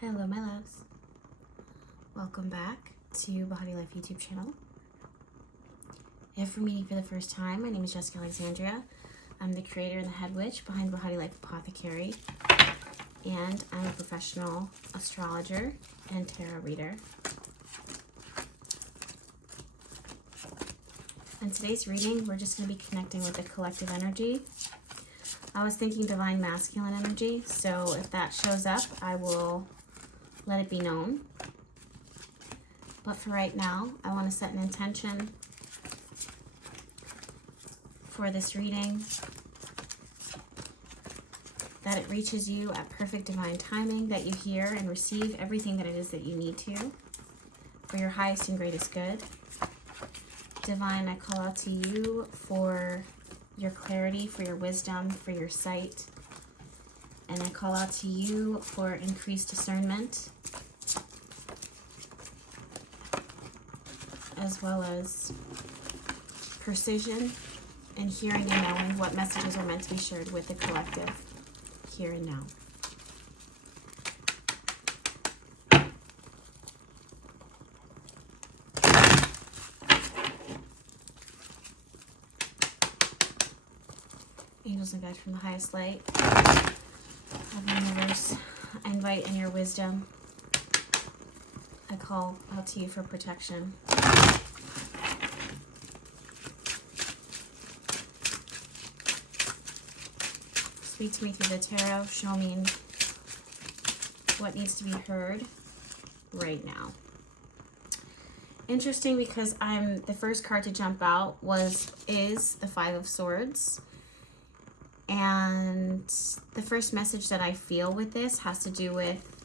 Hello my loves, welcome back to Body Life YouTube channel. If we're meeting for the first time, my name is Jessica Alexandria. I'm the creator and the head witch behind Body Life Apothecary, and I'm a professional astrologer and tarot reader. In today's reading, we're just going to be connecting with the collective energy. I was thinking divine masculine energy, so if that shows up, I will let it be known. But for right now, I want to set an intention for this reading, that it reaches you at perfect divine timing, that you hear and receive everything that it is that you need to for your highest and greatest good. Divine, I call out to you for your clarity, for your wisdom, for your sight. And I call out to you for increased discernment, as well as precision and hearing and knowing what messages are meant to be shared with the collective here and now. Angels and guides from the highest light of the universe, I invite in your wisdom. I call out to you for protection. Speak to me through the tarot. Show me what needs to be heard right now. Interesting, because the first card to jump out is the Five of Swords. And the first message that I feel with this has to do with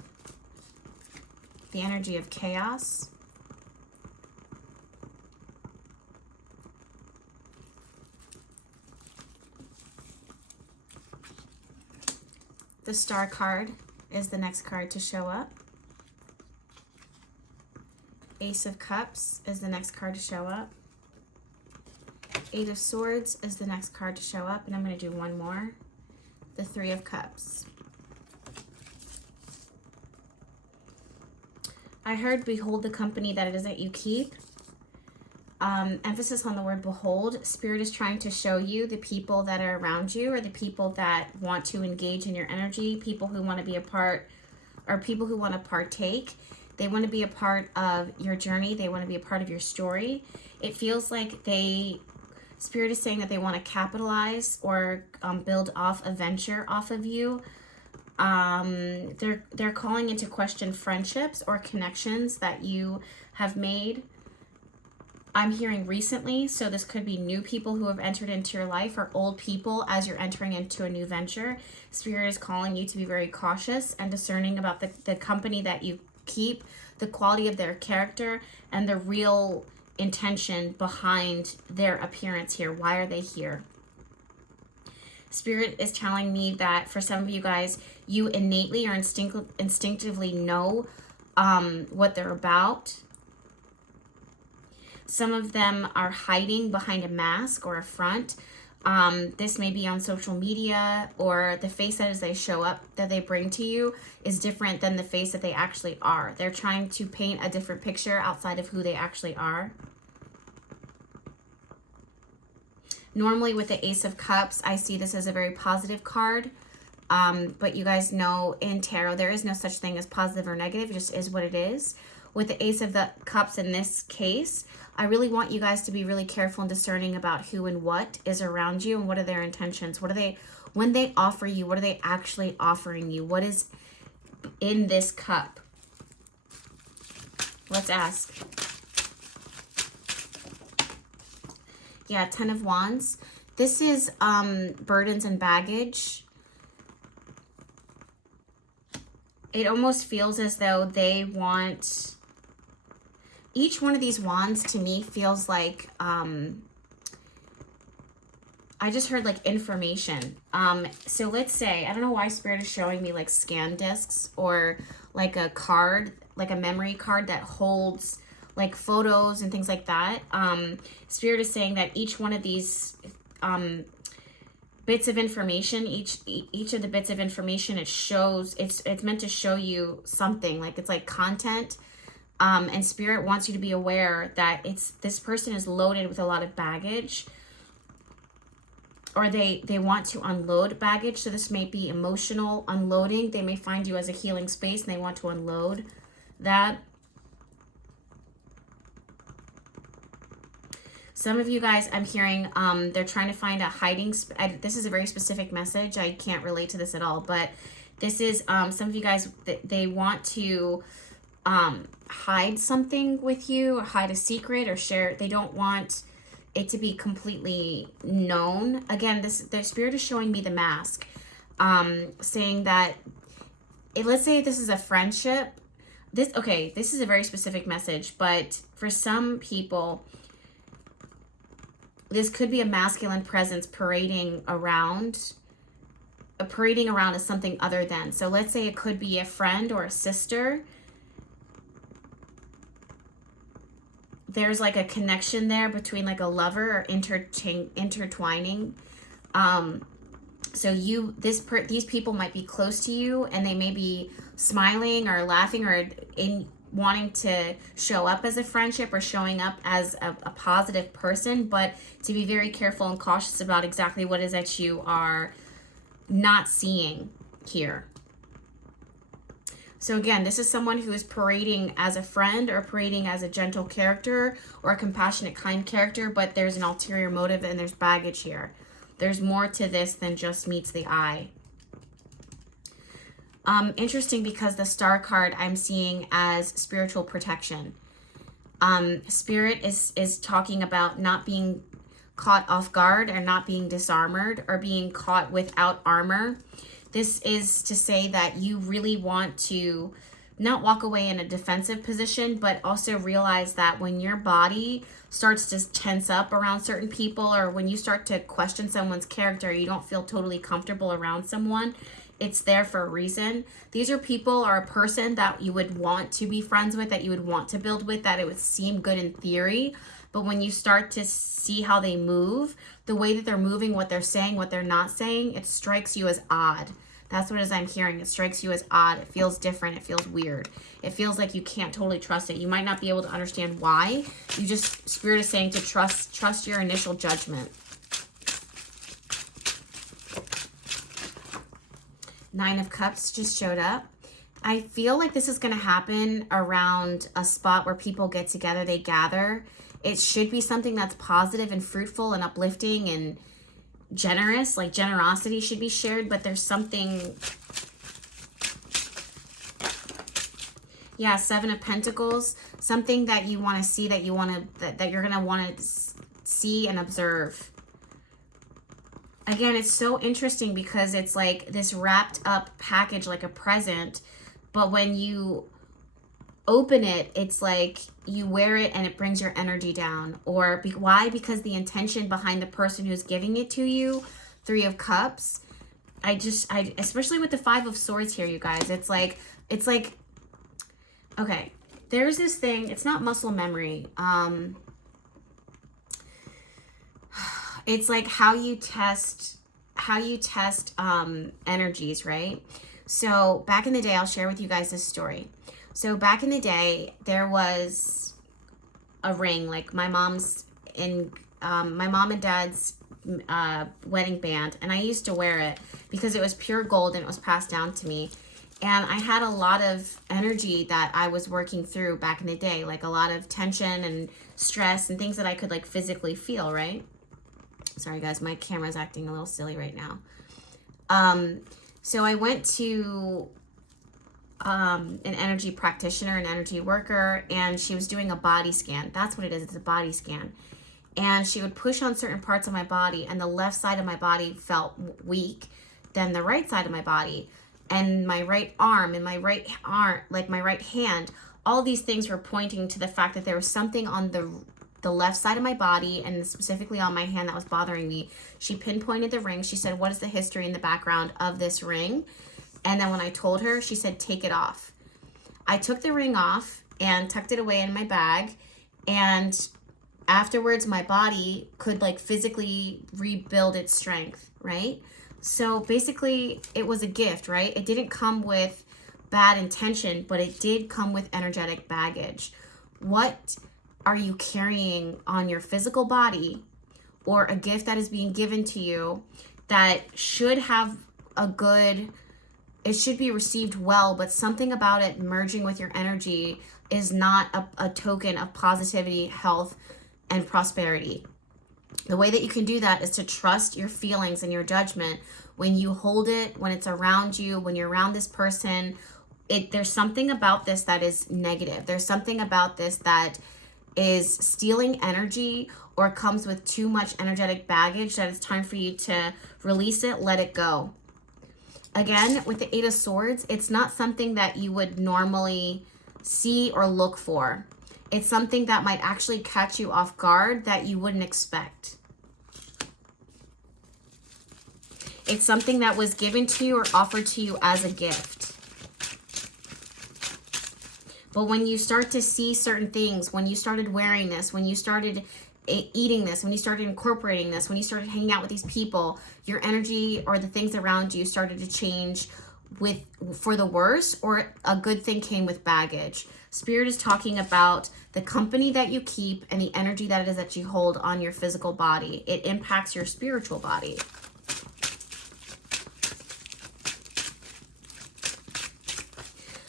the energy of chaos. The Star card is the next card to show up. Ace of Cups is the next card to show up. Eight of Swords is the next card to show up, and I'm going to do one more. The Three of Cups. I heard behold the company that it is that you keep. Emphasis on the word behold. Spirit is trying to show you the people that are around you, or the people that want to engage in your energy, people who want to be a part, or people who want to partake. They want to be a part of your journey. They want to be a part of your story. It feels like Spirit is saying that they want to capitalize or build off a venture off of you. They're calling into question friendships or connections that you have made. I'm hearing recently, so this could be new people who have entered into your life, or old people as you're entering into a new venture. Spirit is calling you to be very cautious and discerning about the company that you keep, the quality of their character, and the real intention behind their appearance here. Why are they here? Spirit is telling me that for some of you guys, you innately or instinctively know what they're about. Some of them are hiding behind a mask or a front. This may be on social media, or the face that as they show up, that they bring to you, is different than the face that they actually are. They're trying to paint a different picture outside of who they actually are. Normally with the Ace of Cups, I see this as a very positive card. But you guys know in tarot, there is no such thing as positive or negative. It just is what it is. With the Ace of the Cups in this case, I really want you guys to be really careful and discerning about who and what is around you and what are their intentions. When they offer you, what are they actually offering you? What is in this cup? Let's ask. Yeah, Ten of Wands. This is burdens and baggage. It almost feels as though they want... Each one of these wands to me feels like... I just heard like information. So let's say, I don't know why Spirit is showing me like scan discs, or like a card, like a memory card that holds like photos and things like that. Spirit is saying that each one of these bits of information. Each of the bits of information, it shows, it's meant to show you something, like it's like content. And Spirit wants you to be aware that this person is loaded with a lot of baggage, or they want to unload baggage. So this may be emotional unloading. They may find you as a healing space and they want to unload that. Some of you guys, I'm hearing, they're trying to find a hiding. This is a very specific message. I can't relate to this at all, but this is some of you guys, they want to hide something with you, or hide a secret, or share. They don't want it to be completely known. Again, the Spirit is showing me the mask, saying that let's say this is a friendship. This is a very specific message, but for some people, this could be a masculine presence parading around as something other than. So let's say it could be a friend or a sister. There's like a connection there between like a lover or intertwining. So these people might be close to you, and they may be smiling or laughing or wanting to show up as a friendship or showing up as a positive person, but to be very careful and cautious about exactly what it is that you are not seeing here. So again, this is someone who is parading as a friend or parading as a gentle character or a compassionate, kind character, but there's an ulterior motive and there's baggage here. There's more to this than just meets the eye. Interesting, because the Star card I'm seeing as spiritual protection. Spirit is talking about not being caught off guard, or not being disarmored, or being caught without armor. This is to say that you really want to not walk away in a defensive position, but also realize that when your body starts to tense up around certain people, or when you start to question someone's character, you don't feel totally comfortable around someone, it's there for a reason. These are people or a person that you would want to be friends with, that you would want to build with, that it would seem good in theory. But when you start to see how they move, the way that they're moving, what they're saying, what they're not saying, it strikes you as odd. That's what it is I'm hearing. It strikes you as odd. It feels different. It feels weird. It feels like you can't totally trust it. You might not be able to understand why. Spirit is saying to trust your initial judgment. Nine of Cups just showed up. I feel like this is going to happen around a spot where people get together, they gather. It should be something that's positive and fruitful and uplifting and generous, like generosity should be shared, but there's something. Yeah, Seven of Pentacles, something that you want to see, that you want to, that you're going to want to see and observe. Again, it's so interesting because it's like this wrapped up package, like a present, but when you open it, it's like you wear it and it brings your energy down. Or why? Because the intention behind the person who's giving it to you, Three of Cups, I especially with the Five of Swords here, you guys, it's like, okay, there's this thing, it's not muscle memory. It's like how you test energies, right? So back in the day, I'll share with you guys this story. So back in the day, there was a ring, like my mom and dad's wedding band, and I used to wear it because it was pure gold and it was passed down to me. And I had a lot of energy that I was working through back in the day, like a lot of tension and stress and things that I could like physically feel, right? Sorry guys, my camera's acting a little silly right now. So I went to an energy practitioner, an energy worker, and she was doing a body scan. That's what it is. It's a body scan. And she would push on certain parts of my body, and the left side of my body felt weak than the right side of my body. And my right arm and my right arm, like my right hand, all these things were pointing to the fact that there was something on the left side of my body, and specifically on my hand, that was bothering me. She pinpointed the ring. She said, what is the history in the background of this ring? And then when I told her, she said, take it off. I took the ring off and tucked it away in my bag. And afterwards, my body could like physically rebuild its strength, right? So basically it was a gift, right? It didn't come with bad intention, but it did come with energetic baggage. What are you carrying on your physical body, or a gift that is being given to you that should have a good, it should be received well, but something about it merging with your energy is not a token of positivity, health, and prosperity. The way that you can do that is to trust your feelings and your judgment when you hold it, when it's around you, when you're around this person. There's something about this that is negative. There's something about this that is stealing energy or comes with too much energetic baggage that it's time for you to release it, let it go. Again, with the Eight of Swords, it's not something that you would normally see or look for. It's something that might actually catch you off guard that you wouldn't expect. It's something that was given to you or offered to you as a gift. But when you start to see certain things, when you started wearing this, when you started eating this, when you started incorporating this, when you started hanging out with these people, your energy or the things around you started to change for the worse, or a good thing came with baggage. Spirit is talking about the company that you keep and the energy that it is that you hold on your physical body. It impacts your spiritual body.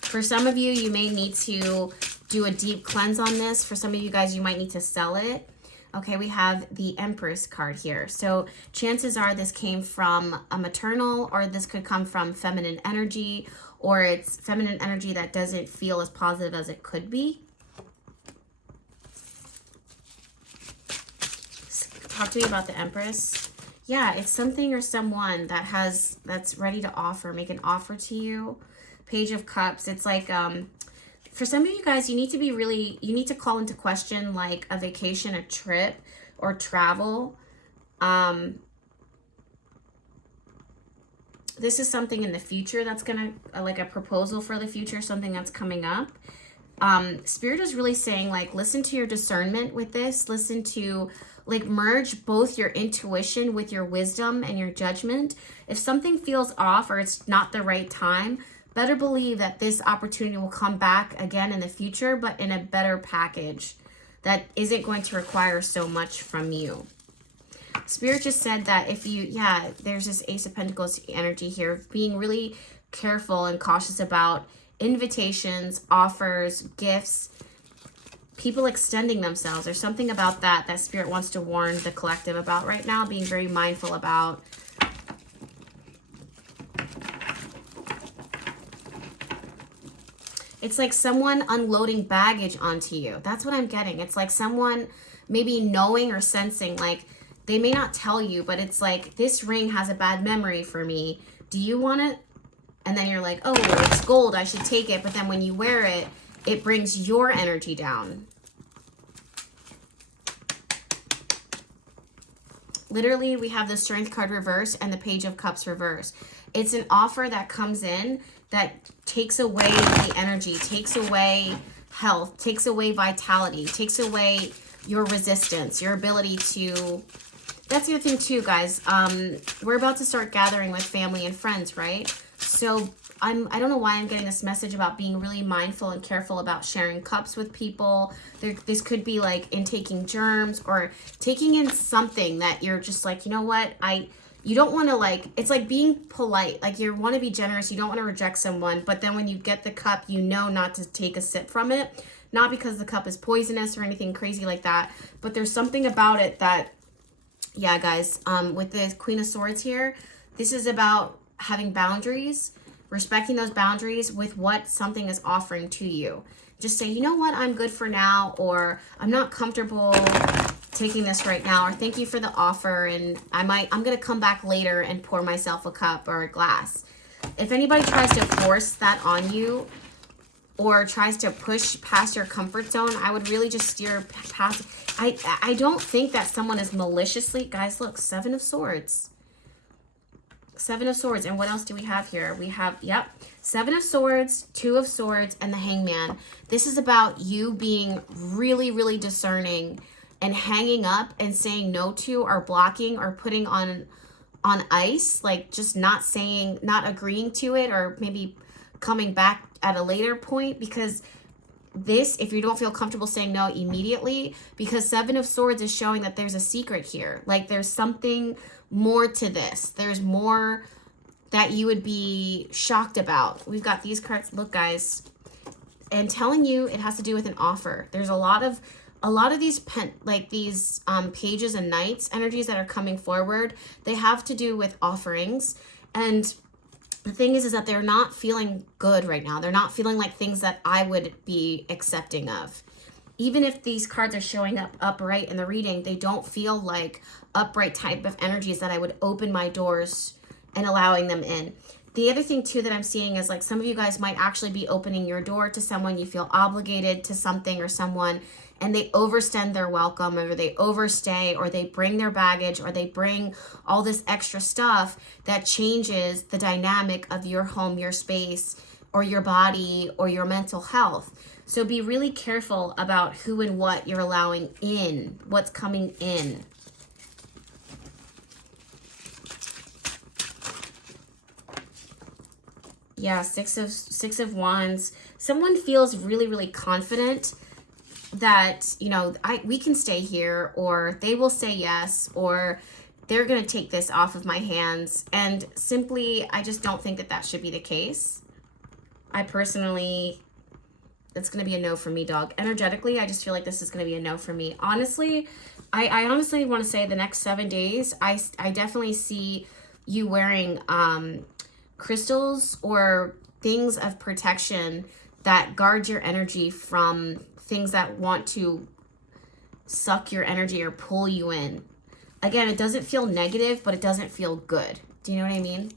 For some of you, you may need to do a deep cleanse on this. For some of you guys, you might need to sell it. Okay, we have the Empress card here. So chances are this came from a maternal, or this could come from feminine energy, or it's feminine energy that doesn't feel as positive as it could be. Talk to me about the Empress. Yeah, it's something or someone that's ready to offer, make an offer to you. Page of Cups. It's like, for some of you guys, you need to call into question like a vacation, a trip, or travel. This is something in the future that's gonna, like a proposal for the future, something that's coming up. Spirit is really saying, like, listen to your discernment with this. Listen to, like, merge both your intuition with your wisdom and your judgment. If something feels off or it's not the right time, better believe that this opportunity will come back again in the future, but in a better package that isn't going to require so much from you. Spirit just said that if you, there's this Ace of Pentacles energy here of being really careful and cautious about invitations, offers, gifts, people extending themselves. There's something about that Spirit wants to warn the collective about right now, being very mindful about. It's like someone unloading baggage onto you. That's what I'm getting. It's like someone maybe knowing or sensing, like they may not tell you, but it's like, this ring has a bad memory for me. Do you want it? And then you're like, oh, it's gold, I should take it. But then when you wear it, it brings your energy down. Literally, we have the Strength card reverse and the Page of Cups reverse. It's an offer that comes in that takes away the energy, takes away health, takes away vitality, takes away your resistance, your ability to... That's the other thing too, guys. We're about to start gathering with family and friends, right? So I don't know why I'm getting this message about being really mindful and careful about sharing cups with people. This could be like intaking germs or taking in something that you're just like, you know what, you don't want to, like, it's like being polite. Like, you want to be generous. You don't want to reject someone. But then when you get the cup, you know not to take a sip from it. Not because the cup is poisonous or anything crazy like that. But there's something about it that, yeah, guys, with the Queen of Swords here, this is about having boundaries, respecting those boundaries with what something is offering to you. Just say, you know what, I'm good for now, or I'm not comfortable taking this right now, or thank you for the offer, and I'm gonna come back later and pour myself a cup or a glass. If anybody tries to force that on you or tries to push past your comfort zone, I would really just steer past. I don't think that someone is maliciously, guys, look, Seven of Swords. Seven of Swords. And what else do we have here? We have, yep, Seven of Swords, Two of Swords, and the Hangman. This is about you being really, really discerning and hanging up and saying no to, or blocking, or putting on on ice, like just not agreeing to it, or maybe coming back at a later point, because this, if you don't feel comfortable saying no immediately, because Seven of Swords is showing that there's a secret here. Like there's something more to this. There's more that you would be shocked about. We've got these cards. Look, guys, and telling you it has to do with an offer. There's a lot of these pages and knights energies that are coming forward. They have to do with offerings. And the thing is that they're not feeling good right now. They're not feeling like things that I would be accepting of. Even if these cards are showing up upright in the reading, they don't feel like upright type of energies that I would open my doors and allowing them in. The other thing too that I'm seeing is like some of you guys might actually be opening your door to someone. You feel obligated to something or someone, and they overextend their welcome, or they overstay, or they bring their baggage, or they bring all this extra stuff that changes the dynamic of your home, your space, or your body, or your mental health. So be really careful about who and what you're allowing in, what's coming in. Yeah, Six of Wands. Someone feels really, really confident that, you know, we can stay here, or they will say yes, or they're going to take this off of my hands. And simply, I just don't think that that should be the case. I personally, it's going to be a no for me, dog. Energetically, I just feel like this is going to be a no for me. Honestly, I honestly want to say the next 7 days, I definitely see you wearing crystals or things of protection that guard your energy from things that want to suck your energy or pull you in. Again, it doesn't feel negative, but it doesn't feel good. Do you know what I mean?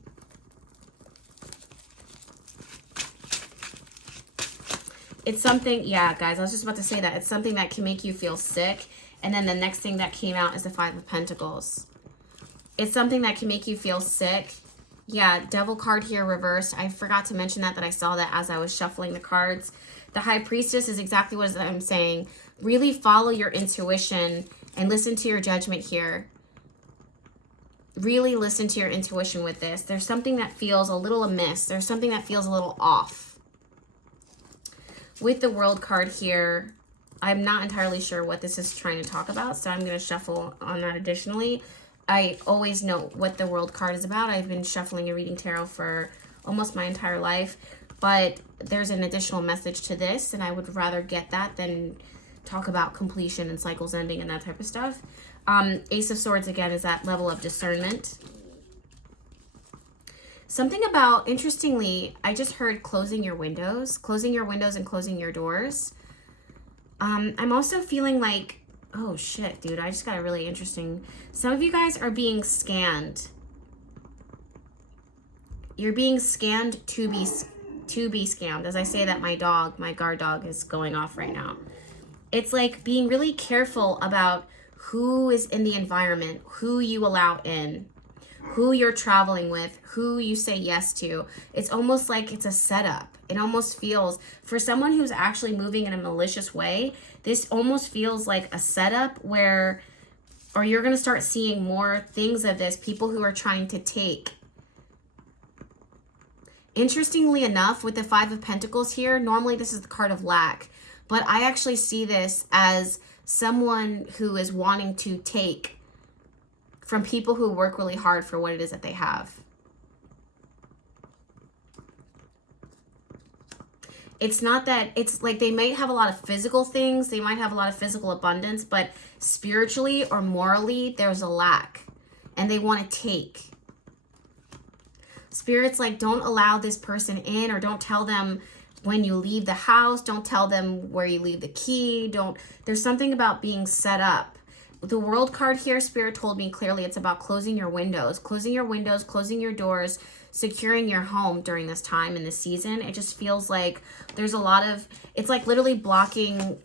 It's something, yeah, guys, I was just about to say that. It's something that can make you feel sick. And then the next thing that came out is the Five of Pentacles. It's something that can make you feel sick. Yeah, Devil card here reversed. I forgot to mention that I saw that as I was shuffling the cards. The High Priestess is exactly what I'm saying. Really follow your intuition and listen to your judgment here. Really listen to your intuition with this. There's something that feels a little amiss. There's something that feels a little off. With the World card here, I'm not entirely sure what this is trying to talk about, so I'm going to shuffle on that additionally. I always know what the World card is about. I've been shuffling and reading tarot for almost my entire life, but there's an additional message to this, and I would rather get that than talk about completion and cycles ending and that type of stuff. Ace of Swords, again, is that level of discernment. Something about, interestingly, I just heard closing your windows and closing your doors. I'm also feeling like, oh shit, dude, I just got a really interesting, some of you guys are being scanned. You're being scanned to be scammed. As I say that, my guard dog is going off right now. It's like being really careful about who is in the environment, who you allow in, who you're traveling with, who you say yes to. It's almost like it's a setup. It almost feels, for someone who's actually moving in a malicious way, this almost feels like a setup where, or you're going to start seeing more things of this, people who are trying to take. Interestingly enough, with the Five of Pentacles here, normally this is the card of lack, but I actually see this as someone who is wanting to take from people who work really hard for what it is that they have. It's not that, it's like they might have a lot of physical things, they might have a lot of physical abundance, but spiritually or morally, there's a lack, and they want to take. Spirit's like, don't allow this person in, or don't tell them when you leave the house, don't tell them where you leave the key, there's something about being set up. The World card here, Spirit told me clearly it's about closing your windows, closing your doors, securing your home during this time in this season. It just feels like there's a lot of, it's like literally blocking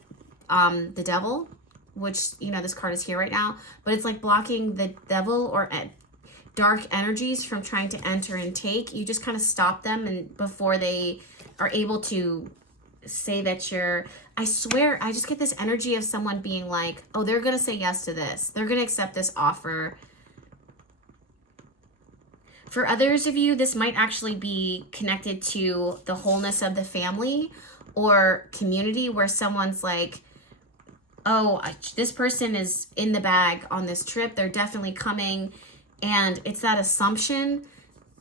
the devil, which, you know, this card is here right now, but it's like blocking the devil or dark energies from trying to enter and take. You just kind of stop them, and before they are able to say that you're, I swear, I just get this energy of someone being like, oh, they're going to say yes to this. They're going to accept this offer. For others of you, this might actually be connected to the wholeness of the family or community, where someone's like, oh, this person is in the bag on this trip. They're definitely coming. And it's that assumption.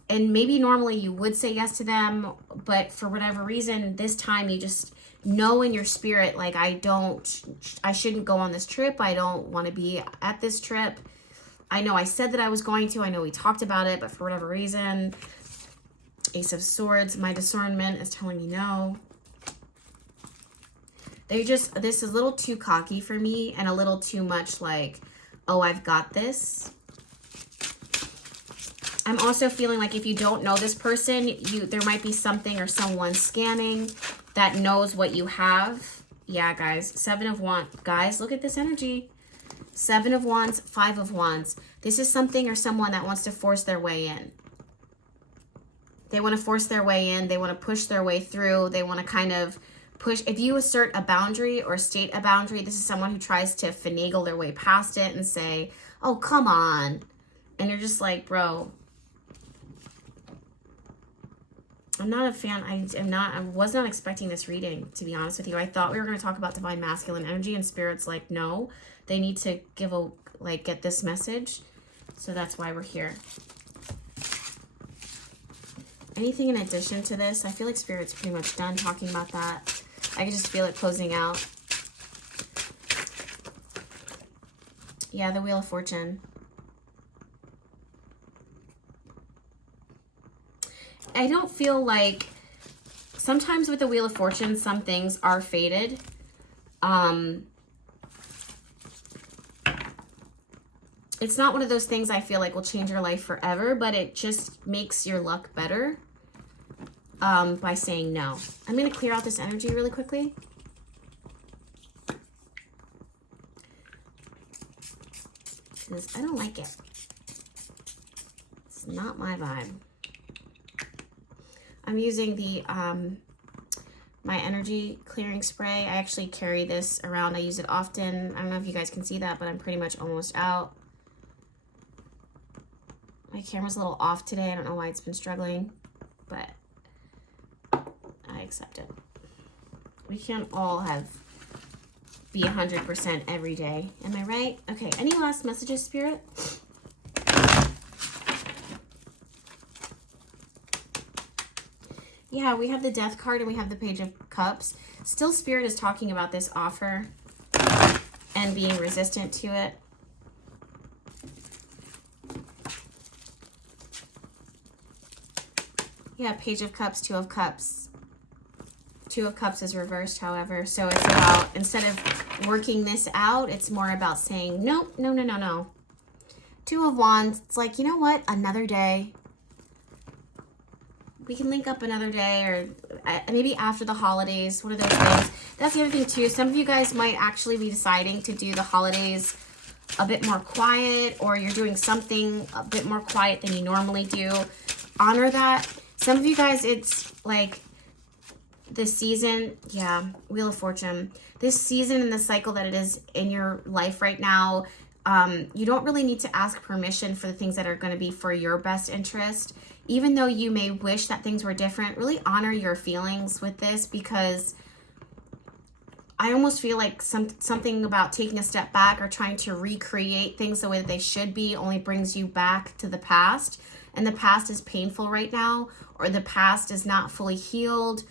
And maybe normally you would say yes to them, but for whatever reason, this time you just know in your spirit, like, I shouldn't go on this trip. I don't want to be at this trip. I know I said that I was going to. I know we talked about it, but for whatever reason, Ace of Swords, my discernment is telling me no. This is a little too cocky for me and a little too much like, oh, I've got this. I'm also feeling like if you don't know this person, there might be something or someone scanning that knows what you have. Yeah, guys, 7 of Wands. Guys, look at this energy. 7 of Wands, 5 of Wands. This is something or someone that wants to force their way in. They want to force their way in. They want to push their way through. They want to kind of push. If you assert a boundary or state a boundary, this is someone who tries to finagle their way past it and say, oh, come on. And you're just like, bro, I'm not a fan. I was not expecting this reading, to be honest with you. I thought we were going to talk about divine masculine energy, and Spirit's like, no, they need to get this message. So that's why we're here. Anything in addition to this? I feel like Spirit's pretty much done talking about that. I can just feel it closing out. Yeah, the Wheel of Fortune. I don't feel like, sometimes with the Wheel of Fortune, some things are fated. It's not one of those things I feel like will change your life forever, but it just makes your luck better by saying no. I'm going to clear out this energy really quickly. Because I don't like it. It's not my vibe. I'm using the my energy clearing spray. I actually carry this around. I use it often. I don't know if you guys can see that, but I'm pretty much almost out. My camera's a little off today. I don't know why it's been struggling, but I accept it. We can't all be 100% every day. Am I right? Okay, any last messages, Spirit? Yeah, we have the Death card and we have the Page of Cups. Still, Spirit is talking about this offer and being resistant to it. Yeah, Page of Cups, 2 of Cups. 2 of Cups is reversed, however. So it's about, instead of working this out, it's more about saying, no, no, no, no, no. 2 of Wands, it's like, you know what? Another day. We can link up another day, or maybe after the holidays, one of those things. That's the other thing, too. Some of you guys might actually be deciding to do the holidays a bit more quiet, or you're doing something a bit more quiet than you normally do. Honor that. Some of you guys, it's like the season, yeah, Wheel of Fortune. This season and the cycle that it is in your life right now, you don't really need to ask permission for the things that are going to be for your best interest. Even though you may wish that things were different, really honor your feelings with this, because I almost feel like something about taking a step back or trying to recreate things the way that they should be only brings you back to the past. And the past is painful right now, or the past is not fully healed,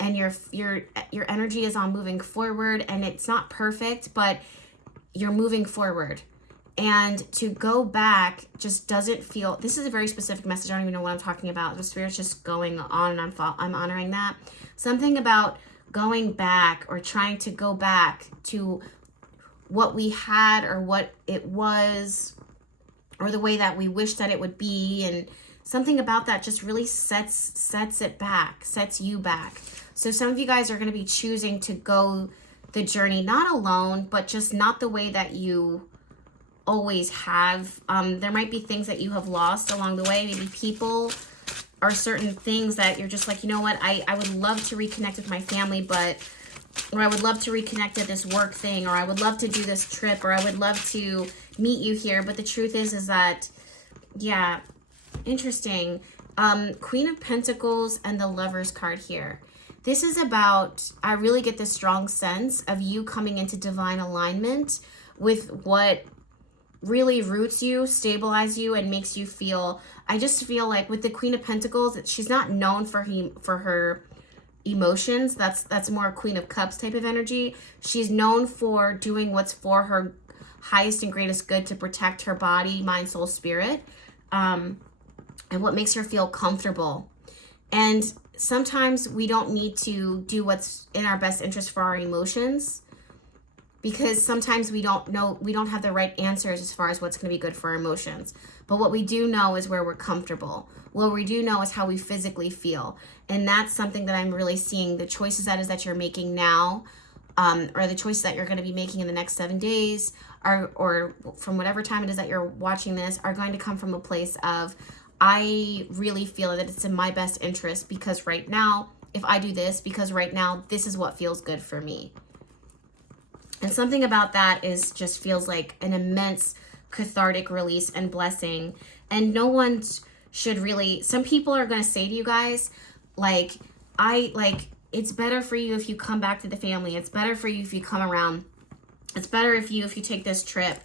and your energy is on moving forward, and it's not perfect, but you're moving forward. And to go back just doesn't feel, this is a very specific message. I don't even know what I'm talking about. The Spirit's just going on, and I'm honoring that. Something about going back or trying to go back to what we had or what it was, or the way that we wish that it would be, and something about that just really sets it back, sets you back. So some of you guys are going to be choosing to go the journey, not alone, but just not the way that you always have. There might be things that you have lost along the way, maybe people or certain things that you're just like, you know what, I would love to reconnect with my family, or I would love to reconnect at this work thing, or I would love to do this trip, or I would love to meet you here. But the truth is that, yeah, Interesting. Queen of Pentacles and the Lovers card here. This is about, I really get this strong sense of you coming into divine alignment with what really roots you, stabilize you, and makes you feel, I just feel like with the Queen of Pentacles, she's not known for her emotions. That's more Queen of Cups type of energy. She's known for doing what's for her highest and greatest good to protect her body, mind, soul, spirit, and what makes her feel comfortable. And sometimes we don't need to do what's in our best interest for our emotions, because sometimes we don't have the right answers as far as what's going to be good for our emotions. But what we do know is where we're comfortable. What we do know is how we physically feel. And that's something that I'm really seeing. The choices that you're making now, or the choices that you're going to be making in the next 7 days, or from whatever time it is that you're watching this, are going to come from a place of, I really feel that it's in my best interest because right now, if I do this, because right now, this is what feels good for me. And something about that is just feels like an immense cathartic release and blessing. And no one should really, some people are going to say to you guys, it's better for you if you come back to the family. It's better for you if you come around. It's better if you take this trip.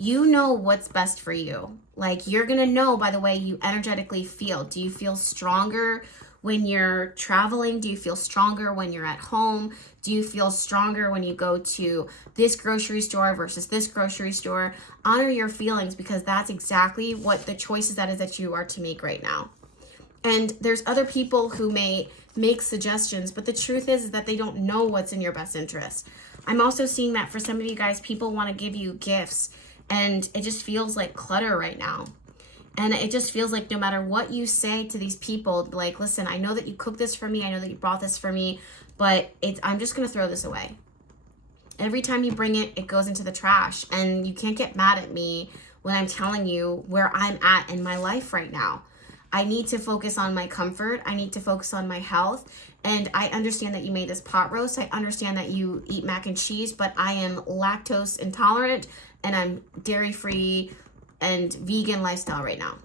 You know what's best for you. Like, you're going to know by the way you energetically feel. Do you feel stronger when you're traveling? Do you feel stronger when you're at home? Do you feel stronger when you go to this grocery store versus this grocery store? Honor your feelings, because that's exactly what the choices that you are to make right now. And there's other people who may make suggestions, but the truth is that they don't know what's in your best interest. I'm also seeing that for some of you guys, people want to give you gifts, and it just feels like clutter right now. And it just feels like no matter what you say to these people, like, listen, I know that you cooked this for me. I know that you brought this for me, but I'm just going to throw this away. Every time you bring it, it goes into the trash. And you can't get mad at me when I'm telling you where I'm at in my life right now. I need to focus on my comfort. I need to focus on my health. And I understand that you made this pot roast. I understand that you eat mac and cheese, but I am lactose intolerant and I'm dairy-free and vegan lifestyle right now.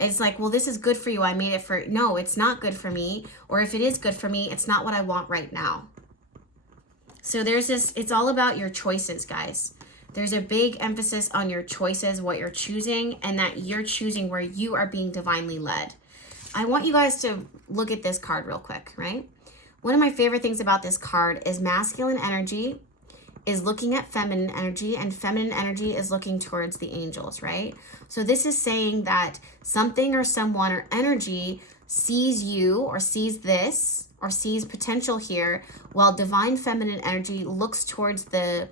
It's like, well, this is good for you. I made it for, no, it's not good for me. Or if it is good for me, it's not what I want right now. So there's this, it's all about your choices, guys. There's a big emphasis on your choices, what you're choosing, and that you're choosing where you are being divinely led. I want you guys to look at this card real quick, right? One of my favorite things about this card is masculine energy is looking at feminine energy, and feminine energy is looking towards the angels, right? So this is saying that something or someone or energy sees you or sees this or sees potential here, while divine feminine energy looks towards the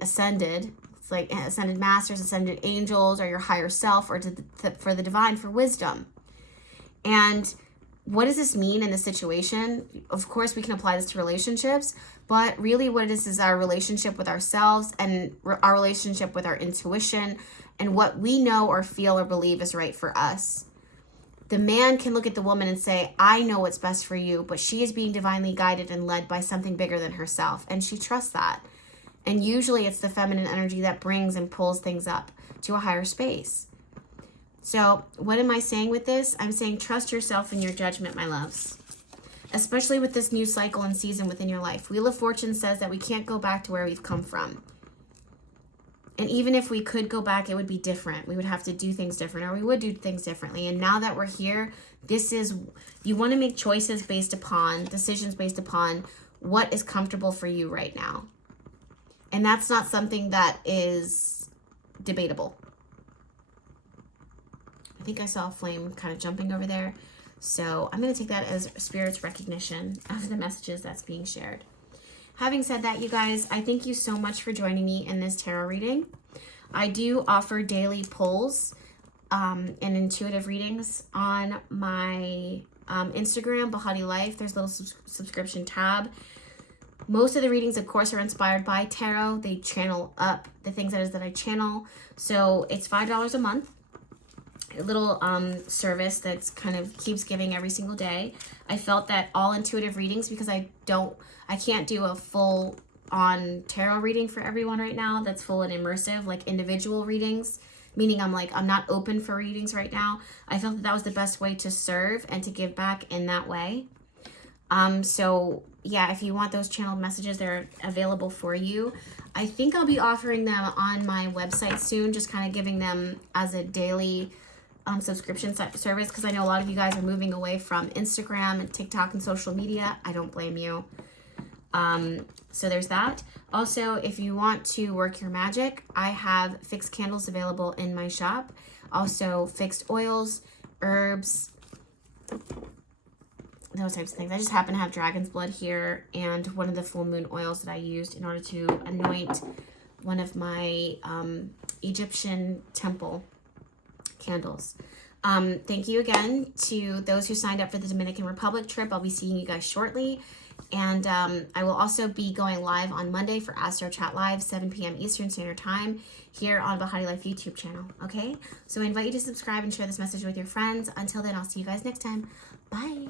ascended. It's like ascended masters, ascended angels, or your higher self, or for the divine, for wisdom. And what does this mean in this situation? Of course, we can apply this to relationships, but really what it is our relationship with ourselves and our relationship with our intuition and what we know or feel or believe is right for us. The man can look at the woman and say, I know what's best for you, but she is being divinely guided and led by something bigger than herself, and she trusts that. And usually it's the feminine energy that brings and pulls things up to a higher space. So what am I saying with this? I'm saying trust yourself and your judgment, my loves. Especially with this new cycle and season within your life. Wheel of Fortune says that we can't go back to where we've come from. And even if we could go back, it would be different. We would have to do things different, or we would do things differently. And now that we're here, you want to make choices based upon, decisions based upon what is comfortable for you right now. And that's not something that is debatable. I think I saw a flame kind of jumping over there. So I'm going to take that as Spirit's recognition of the messages that's being shared. Having said that, you guys, I thank you so much for joining me in this tarot reading. I do offer daily pulls and intuitive readings on my Instagram, Bahati Life. There's a little subscription tab. Most of the readings, of course, are inspired by tarot. They channel up the things that I channel. So it's $5 a month. A little service that's kind of keeps giving every single day. I felt that all intuitive readings, because I can't do a full on tarot reading for everyone right now that's full and immersive, like individual readings, meaning I'm not open for readings right now. I felt that that was the best way to serve and to give back in that way. So yeah, if you want those channeled messages, they're available for you. I think I'll be offering them on my website soon, just kind of giving them as a daily subscription service, because I know a lot of you guys are moving away from Instagram and TikTok and social media. I don't blame you. So there's that. Also, if you want to work your magic, I have fixed candles available in my shop. Also fixed oils, herbs, those types of things. I just happen to have dragon's blood here and one of the full moon oils that I used in order to anoint one of my Egyptian temple candles. Thank you again to those who signed up for the Dominican Republic trip. I'll be seeing you guys shortly. And I will also be going live on Monday for Astro Chat Live, 7 p.m. Eastern Standard Time here on Bahati Life YouTube channel. Okay? So I invite you to subscribe and share this message with your friends. Until then, I'll see you guys next time. Bye.